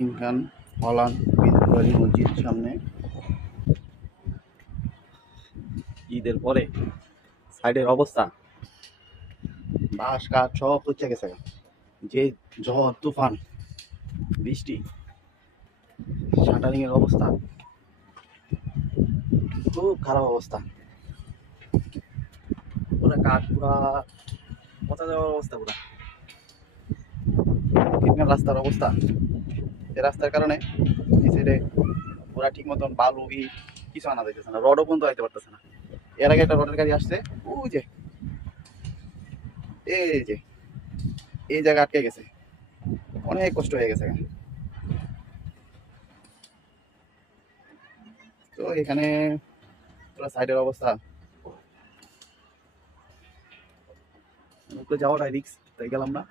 ইয়াসিন খান Haaland বিদ্রোহী মসজিদ সামনে ঈদের পরে সাইডের অবস্থা বাঁশ কাঠ সব পচে গেছে। যে ঝড় তুফান বৃষ্টি, শাটারিং এর অবস্থা খুব খারাপ অবস্থা। পুরা কাঠ পুরা পচা যাওয়ার অবস্থা। পুরা রাস্তার অবস্থা, এই রাস্তার কারণে এই সাইডে পুরা ঠিক মতন বালু ইট কিছু আনা যাইতেছে না, রডও পর্যন্ত আইতে পারতেছে না। এর আগে একটা রডের গাড়ি আসছে, ওই যে এই জায়গা আটকে গেছে, অনেক কষ্ট হয়ে গেছে। তো এখানে পুরো সাইডের অবস্থা, উপরে যাওয়াটাই রিক্স, তাই গেলাম না।